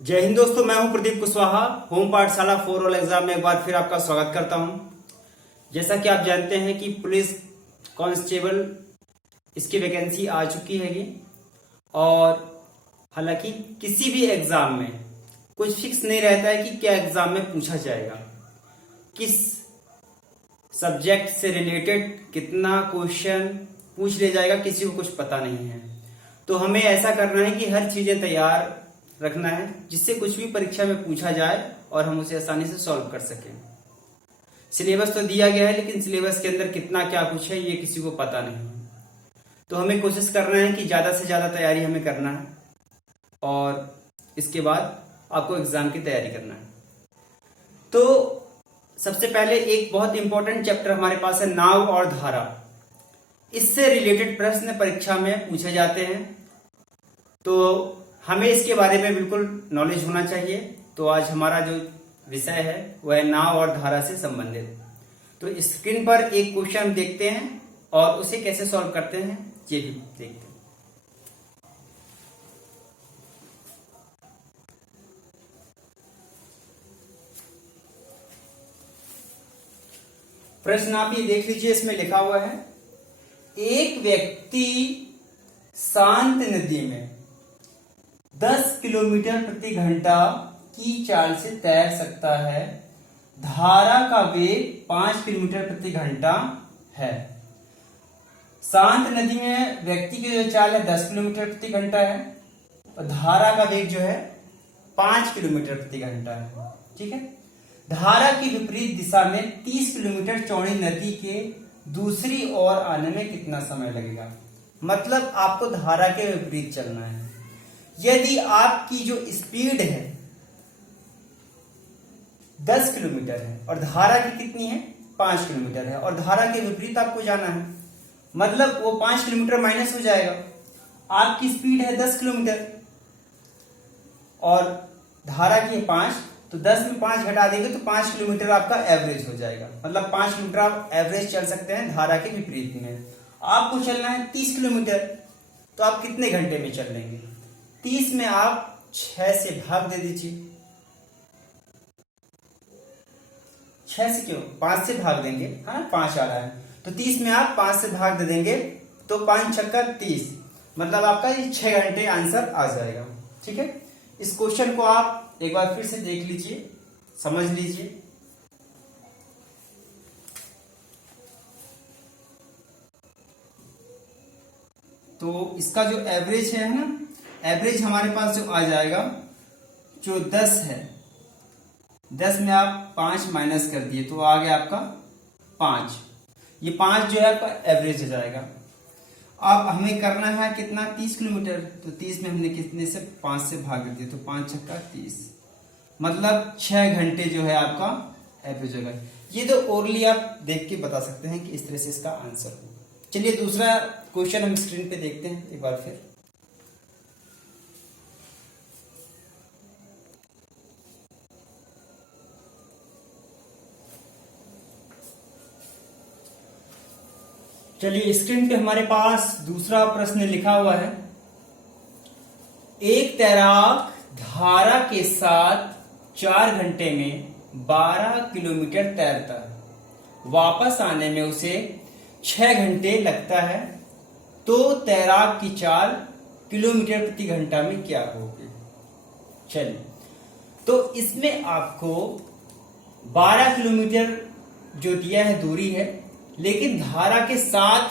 जय हिंद दोस्तों, मैं हूं प्रदीप कुशवाहा। होम पाठशाला फॉर ऑल एग्जाम में एक बार फिर आपका स्वागत करता हूं। जैसा कि आप जानते हैं कि पुलिस कांस्टेबल इसकी वैकेंसी आ चुकी है और हालांकि किसी भी एग्जाम में कुछ फिक्स नहीं रहता है कि क्या एग्जाम में पूछा जाएगा, किस सब्जेक्ट से रिलेटेड कितना क्वेश्चन पूछ लिया जाएगा, किसी को कुछ पता नहीं है। तो हमें ऐसा करना है कि हर चीजें तैयार रखना है जिससे कुछ भी परीक्षा में पूछा जाए और हम उसे आसानी से सॉल्व कर सकें। सिलेबस तो दिया गया है, लेकिन सिलेबस के अंदर कितना क्या कुछ है ये किसी को पता नहीं है। तो हमें कोशिश करना है कि ज्यादा से ज्यादा तैयारी हमें करना है और इसके बाद आपको एग्जाम की तैयारी करना है। तो सबसे पहले एक बहुत इंपॉर्टेंट चैप्टर हमारे पास है, नाव और धारा। इससे रिलेटेड प्रश्न परीक्षा में पूछे जाते हैं, तो हमें इसके बारे में बिल्कुल नॉलेज होना चाहिए। तो आज हमारा जो विषय है वह नाव और धारा से संबंधित। तो स्क्रीन पर एक क्वेश्चन देखते हैं और उसे कैसे सॉल्व करते हैं ये भी देखते हैं। प्रश्न आप ये देख लीजिए, इसमें लिखा हुआ है, एक व्यक्ति शांत नदी में 10 किलोमीटर प्रति घंटा की चाल से तैर सकता है। धारा का वेग 5 किलोमीटर प्रति घंटा है। शांत नदी में व्यक्ति की जो चाल है 10 किलोमीटर प्रति घंटा है और धारा का वेग जो है 5 किलोमीटर प्रति घंटा है। ठीक है। धारा की विपरीत दिशा में 30 किलोमीटर चौड़ी नदी के दूसरी ओर आने में कितना समय लगेगा। मतलब आपको धारा के विपरीत चलना है। यदि आपकी जो स्पीड है 10 किलोमीटर है और धारा की कितनी है 5 किलोमीटर है और धारा के विपरीत आपको जाना है, मतलब वो 5 किलोमीटर माइनस हो जाएगा। आपकी स्पीड है 10 किलोमीटर और धारा की है 5, तो 10 में 5 घटा देंगे तो 5 किलोमीटर आपका एवरेज हो जाएगा। मतलब 5 किलोमीटर आप एवरेज चल सकते हैं धारा के विपरीत में। आपको चलना है 30 किलोमीटर, तो आप कितने घंटे में चल लेंगे। 30 में आप 6 से भाग दे दीजिए। 6 से क्यों, 5 से भाग देंगे। हाँ, 5 आ रहा है तो 30 में आप 5 से भाग दे देंगे तो 5 छक्का 30, मतलब आपका ये 6 घंटे आंसर आ जाएगा। ठीक है। इस क्वेश्चन को आप एक बार फिर से देख लीजिए, समझ लीजिए। तो इसका जो एवरेज है ना, एवरेज हमारे पास जो आ जाएगा, जो 10 है, 10 में आप 5 माइनस कर दिए तो आ गया आपका 5। ये 5 जो है आपका एवरेज हो जाएगा। अब हमें करना है कितना, 30 किलोमीटर, तो 30 में हमने कितने से 5 से भाग दिया तो 5 छक्का 30, मतलब 6 घंटे जो है आपका एवरेज होगा। ये तो ओरली आप देख के बता सकते हैं कि इस तरह से इसका आंसर हो। चलिए दूसरा क्वेश्चन हम स्क्रीन पे देखते हैं एक बार फिर। चलिए स्क्रीन पे हमारे पास दूसरा प्रश्न लिखा हुआ है, एक तैराक धारा के साथ 4 घंटे में 12 किलोमीटर तैरता है, वापस आने में उसे 6 घंटे लगता है, तो तैराक की चाल किलोमीटर प्रति घंटा में क्या होगी। चलिए, तो इसमें आपको 12 किलोमीटर जो दिया है दूरी है, लेकिन धारा के साथ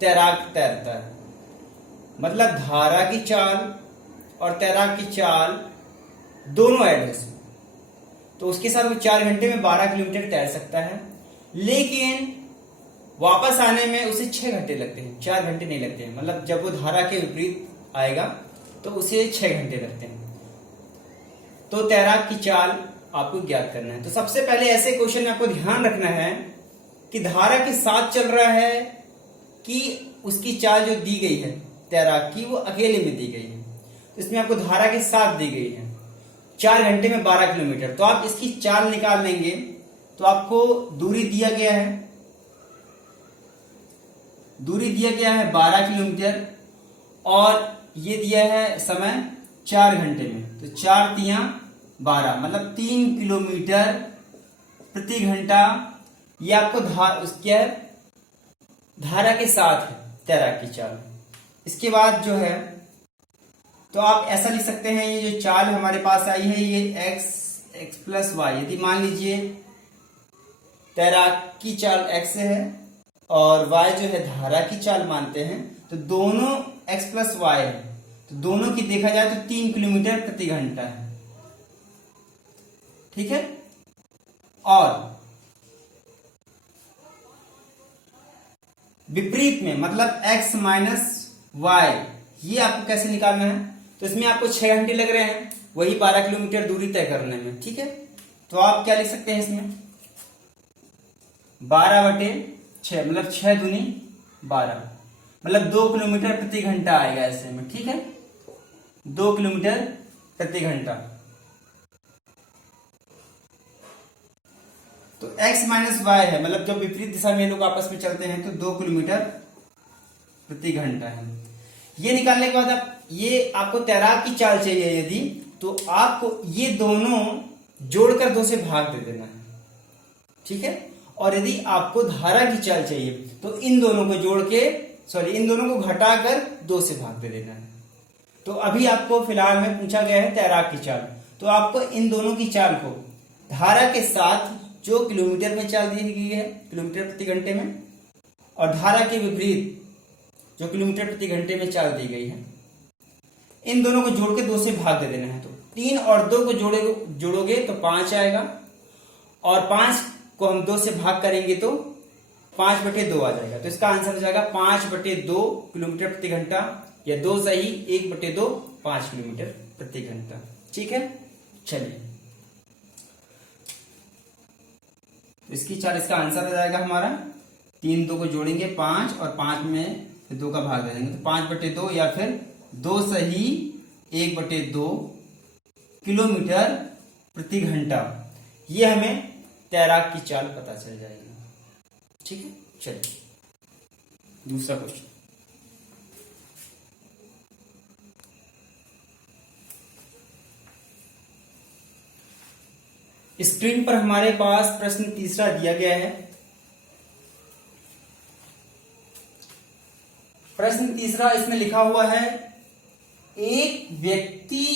तैराक तैरता है, मतलब धारा की चाल और तैराक की चाल दोनों ऐड है, तो उसके साथ वो 4 घंटे में 12 किलोमीटर तैर सकता है, लेकिन वापस आने में उसे 6 घंटे लगते हैं, 4 घंटे नहीं लगते हैं। मतलब जब वो धारा के विपरीत आएगा तो उसे 6 घंटे लगते हैं। तो तैराक की चाल आपको ज्ञात करना है। तो सबसे पहले ऐसे क्वेश्चन में आपको ध्यान रखना है कि धारा के साथ चल रहा है कि उसकी चाल जो दी गई है तैराक की वो अकेले में दी गई है। तो इसमें आपको धारा के साथ दी गई है 4 घंटे में 12 किलोमीटर, तो आप इसकी चाल निकाल लेंगे तो आपको दूरी दिया गया है, दूरी दिया गया है 12 किलोमीटर और ये दिया है समय 4 घंटे में। तो 4 तिया 12, मतलब 3 किलोमीटर प्रति घंटा। ये आपको क्या है, धारा के साथ है तैराकी चाल। इसके बाद जो है तो आप ऐसा लिख सकते हैं, ये जो चाल हमारे पास आई है ये x प्लस वाई। यदि मान लीजिए तैराकी चाल x है और y जो है धारा की चाल मानते हैं, तो दोनों x प्लस वाई है, तो दोनों की देखा जाए तो 3 किलोमीटर प्रति घंटा है। ठीक है। और विपरीत में मतलब x माइनस वाई, ये आपको कैसे निकालना है, तो इसमें आपको 6 घंटे लग रहे हैं वही 12 किलोमीटर दूरी तय करने में। ठीक है। तो आप क्या लिख सकते हैं इसमें 12/6, मतलब 6 दूनी 12, मतलब 2 किलोमीटर प्रति घंटा आएगा ऐसे में। ठीक है, 2 किलोमीटर प्रति घंटा। तो x माइनस वाई है, मतलब जब विपरीत दिशा में लोग आपस में चलते हैं तो 2 किलोमीटर प्रति घंटा है। ये निकालने के बाद आप ये आपको तैराक की चाल चाहिए यदि, तो आपको ये दोनों जोड़कर 2 से भाग दे देना है। ठीक है। और यदि आपको धारा की चाल चाहिए तो इन दोनों को जोड़ के इन दोनों को घटाकर 2 से भाग दे देना है। तो अभी आपको फिलहाल में पूछा गया है तैराक की चाल, तो आपको इन दोनों की चाल को धारा के साथ जो किलोमीटर में चाल दी गई है किलोमीटर प्रति घंटे में, और धारा के विपरीत जो किलोमीटर प्रति घंटे में चाल दी गई है, इन दोनों को जोड़ के 2 से भाग दे देना है। तो 3 और 2 को जोड़ोगे तो 5 आएगा, और 5 को हम 2 से भाग करेंगे तो 5/2 आ जाएगा। तो इसका आंसर हो जाएगा 5/2 किलोमीटर प्रति घंटा, या 2 सही 1/2 5 किलोमीटर प्रति घंटा। ठीक है। चलिए, तो इसकी चाल, इसका आंसर हो जाएगा हमारा 3 2 को जोड़ेंगे 5, और 5 में 2 का भाग दे देंगे तो 5/2, या फिर 2 सही 1/2 किलोमीटर प्रति घंटा। ये हमें तैराक की चाल पता चल जाएगी। ठीक है। चलिए दूसरा क्वेश्चन। स्क्रीन पर हमारे पास प्रश्न तीसरा दिया गया है। प्रश्न तीसरा इसमें लिखा हुआ है, एक व्यक्ति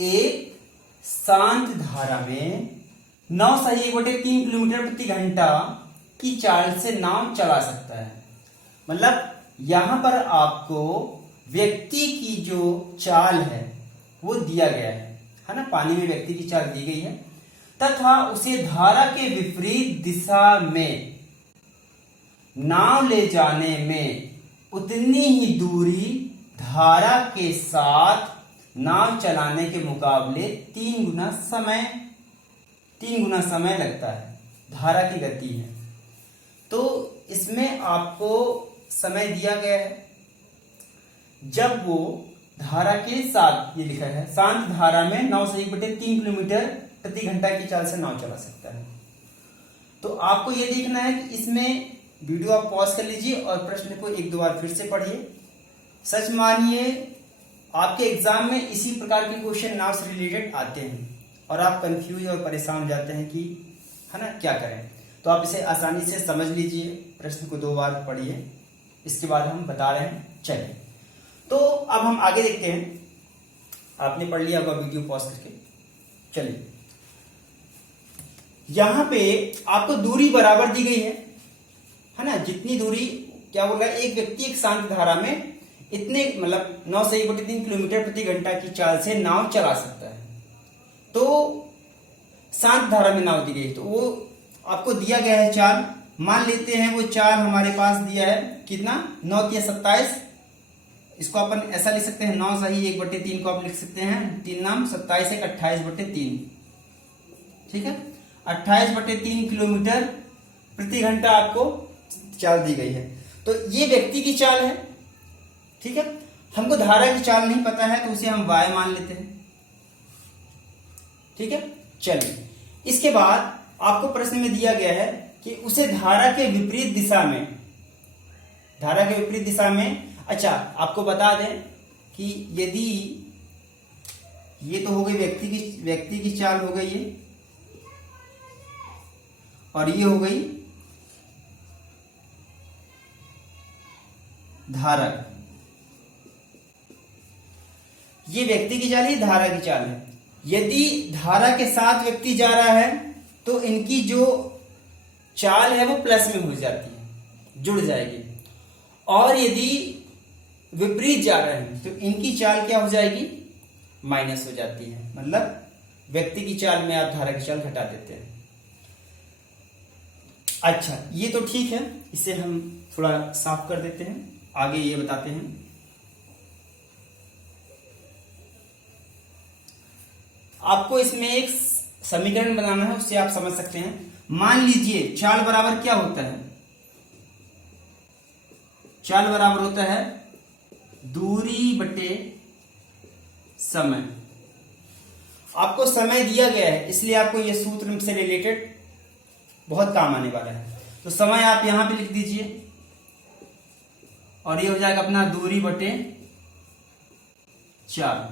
एक शांत धारा में 9 सही 1/3 किलोमीटर प्रति घंटा की चाल से नाव चला सकता है। मतलब यहां पर आपको व्यक्ति की जो चाल है वो दिया गया है ना, पानी में व्यक्ति की चाल दी गई है, तथा उसे धारा के विपरीत दिशा में नाव ले जाने में उतनी ही दूरी धारा के साथ नाव चलाने के मुकाबले 3 गुना समय लगता है। धारा की गति है, तो इसमें आपको समय दिया गया है जब वो धारा के साथ, ये लिखा है शांत धारा में 9 से 1/3 किलोमीटर प्रति घंटा की चाल से नाव चला सकता है। तो आपको ये देखना है कि इसमें वीडियो आप पॉज कर लीजिए और प्रश्न को 1-2 बार फिर से पढ़िए। सच मानिए आपके एग्जाम में इसी प्रकार के क्वेश्चन नाव से रिलेटेड आते हैं और आप कंफ्यूज और परेशान हो जाते हैं कि है ना क्या करें। तो आप इसे आसानी से समझ लीजिए, प्रश्न को 2 बार पढ़िए, इसके बाद हम बता रहे हैं। चलिए, तो अब हम आगे देखते हैं। आपने पढ़ लिया होगा वीडियो पॉज करके। चलिए, यहां पे आपको दूरी बराबर दी गई है ना, जितनी दूरी क्या बोल रहा है, एक व्यक्ति एक शांत धारा में इतने मतलब 9 से 1/3 किलोमीटर प्रति घंटा की चाल से नाव चला सकता है। तो शांत धारा में नाव दी गई, तो वो आपको दिया गया है चाल। मान लेते हैं वो चाल हमारे पास दिया है कितना, 9 × 27। इसको अपन ऐसा लिख सकते हैं, 9 सही 1/3 को आप लिख सकते हैं 3 नाम 27 एक 28/3। ठीक है, 28/3 किलोमीटर प्रति घंटा आपको चाल दी गई है। तो ये व्यक्ति की चाल है। ठीक है, हमको धारा की चाल नहीं पता है तो उसे हम y मान लेते हैं। ठीक है, चलिए, इसके बाद आपको प्रश्न में दिया गया है कि उसे धारा के विपरीत दिशा में, अच्छा आपको बता दें कि यदि ये तो हो गई व्यक्ति की चाल हो गई ये, और ये हो गई धारक। ये व्यक्ति की चाल है, धारा की चाल है। यदि धारा के साथ व्यक्ति जा रहा है तो इनकी जो चाल है वो प्लस में हो जाती है, जुड़ जाएगी। और यदि विपरीत जा रहे हैं तो इनकी चाल क्या हो जाएगी, माइनस हो जाती है। मतलब व्यक्ति की चाल में आप धारा की चाल घटा देते हैं। अच्छा, ये तो ठीक है, इसे हम थोड़ा साफ कर देते हैं। आगे ये बताते हैं, आपको इसमें एक समीकरण बनाना है, उससे आप समझ सकते हैं। मान लीजिए चाल बराबर क्या होता है, चाल बराबर होता है दूरी बटे समय। आपको समय दिया गया है, इसलिए आपको यह सूत्र से रिलेटेड बहुत काम आने वाला है। तो समय आप यहां पे लिख दीजिए, और ये हो जाएगा अपना दूरी बटे चाल।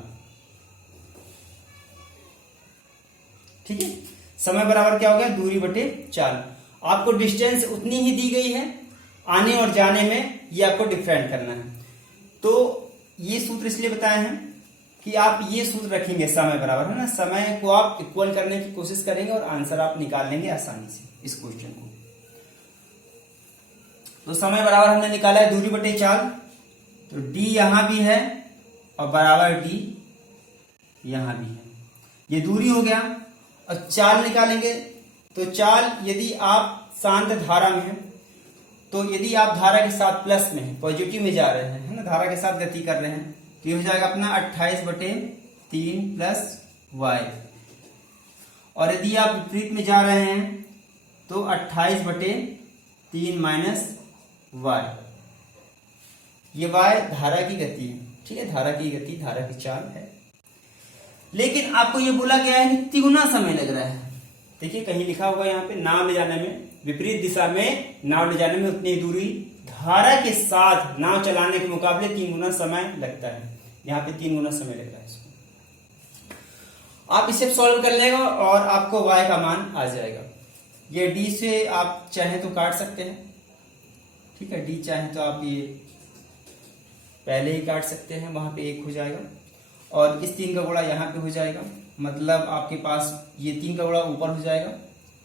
ठीक है, समय बराबर क्या हो गया, दूरी बटे चाल। आपको डिस्टेंस उतनी ही दी गई है, आने और जाने में ये आपको डिफरेंट करना है। तो ये सूत्र इसलिए बताए हैं कि आप ये सूत्र रखेंगे, समय बराबर, है ना, समय को आप इक्वल करने की कोशिश करेंगे और आंसर आप निकाल लेंगे आसानी से इस क्वेश्चन को। तो समय बराबर हमने निकाला है दूरी बटे चाल, तो डी यहां भी है और बराबर डी यहां भी है। ये दूरी हो गया। और चाल निकालेंगे, तो चाल यदि आप शांत धारा में हैं, तो यदि आप धारा के साथ प्लस में है, पॉजिटिव में जा रहे हैं, है ना, धारा के साथ गति कर रहे हैं, तो ये हो जाएगा अपना 28/3 प्लस y। और यदि आप विपरीत में जा रहे हैं तो 28/3 माइनस y। ये y धारा की गति है, ठीक है, धारा की गति, धारा की चाल है। लेकिन आपको ये बोला गया है कि तिगुना समय लग रहा है। देखिए कहीं लिखा होगा यहाँ पे, नाव ले जाने में, विपरीत दिशा में नाव ले जाने में उतनी दूरी धारा के साथ नाव चलाने के मुकाबले 3 गुना समय लगता है। यहाँ पे 3 गुना समय लग रहा है इसको। आप इसे सॉल्व कर लेगा और आपको y का मान आ जाएगा। ये d से आप चाहे तो काट सकते हैं, ठीक है, d चाहे तो आप ये पहले ही काट सकते हैं, वहां पे 1 हो जाएगा। और इस 3 का गुणा यहाँ पे हो जाएगा, मतलब आपके पास ये 3 का गुणा ऊपर हो जाएगा,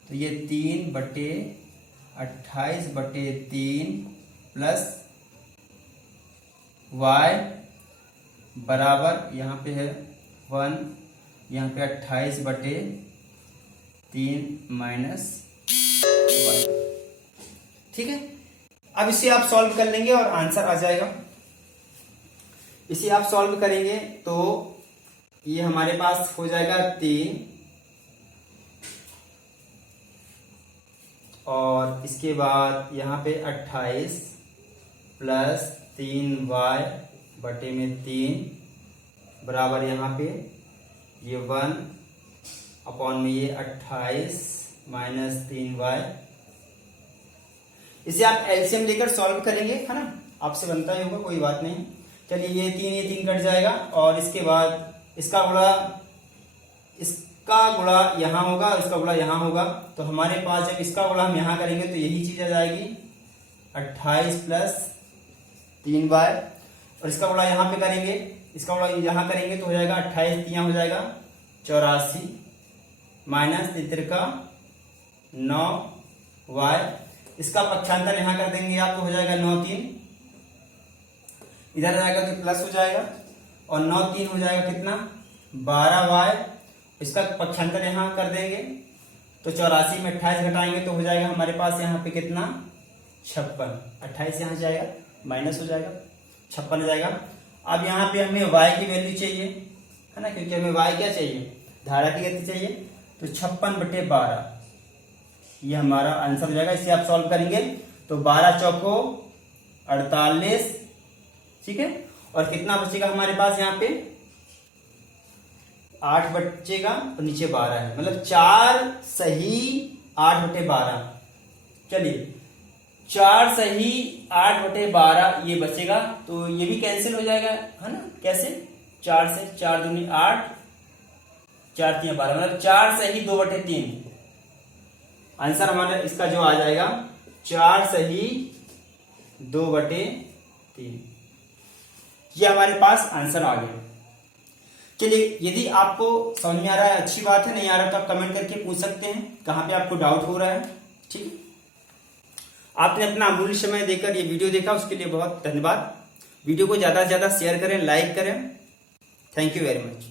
तो ये 3/28/3 प्लस y बराबर यहाँ पे है 1, यहाँ पे 28/3 माइनस y। ठीक है, अब इसे आप सॉल्व कर लेंगे और आंसर आ जाएगा। इसे आप सॉल्व करेंगे तो ये हमारे पास हो जाएगा 3, और इसके बाद यहाँ पे 28 प्लस 3y बटे में 3 बराबर यहाँ पे ये 1 अपॉन में ये 28 माइनस 3y। इसे आप एलसीएम लेकर सॉल्व करेंगे, है ना, आपसे बनता ही होगा, कोई बात नहीं। चलिए ये 3 कट जाएगा, और इसके बाद इसका गुणा यहाँ होगा, इसका गुणा यहाँ होगा। तो हमारे पास जब इसका गुणा हम यहाँ करेंगे तो यही चीज आ जाएगी 28 प्लस 3y, और इसका गुणा यहाँ पे करेंगे, इसका गुणा यहाँ करेंगे तो हो जाएगा 28 3 हो जाएगा 84 माइनस 9y। इसका पक्षांतर यहाँ कर देंगे आप तो हो जाएगा 9 3, इधर जाएगा तो प्लस हो जाएगा, और 9 3 हो जाएगा कितना 12y। इसका पक्षांतर यहाँ कर देंगे तो 84 में 28 घटाएंगे तो हो जाएगा हमारे पास यहाँ पे कितना 56। 28 यहाँ जाएगा माइनस हो जाएगा, 56 हो जाएगा। अब यहाँ पे हमें y की वैल्यू चाहिए, है ना, क्योंकि हमें y क्या चाहिए, धारा की गति चाहिए। तो 56/12 ये हमारा आंसर हो जाएगा। इसे आप सॉल्व करेंगे तो 12 चौको 48, ठीक है, और कितना बचेगा हमारे पास यहाँ पे 8 बचेगा और नीचे 12 है, मतलब 4 सही 8/12। चलिए 4 सही 8/12 ये बचेगा, तो ये भी कैंसिल हो जाएगा, है ना, कैसे 4 से 4 दूनी 8 4 3 12, मतलब 4 सही 2/3। आंसर हमारा इसका जो आ जाएगा 4 सही 2/3। ये हमारे पास आंसर आ गया। चलिए, यदि आपको समझ में आ रहा है अच्छी बात है, नहीं आ रहा तो आप कमेंट करके पूछ सकते हैं कहां पे आपको डाउट हो रहा है। ठीक है, आपने अपना अमूल्य समय देकर ये वीडियो देखा, उसके लिए बहुत धन्यवाद। वीडियो को ज्यादा से ज्यादा शेयर करें, लाइक करें। Thank you very much.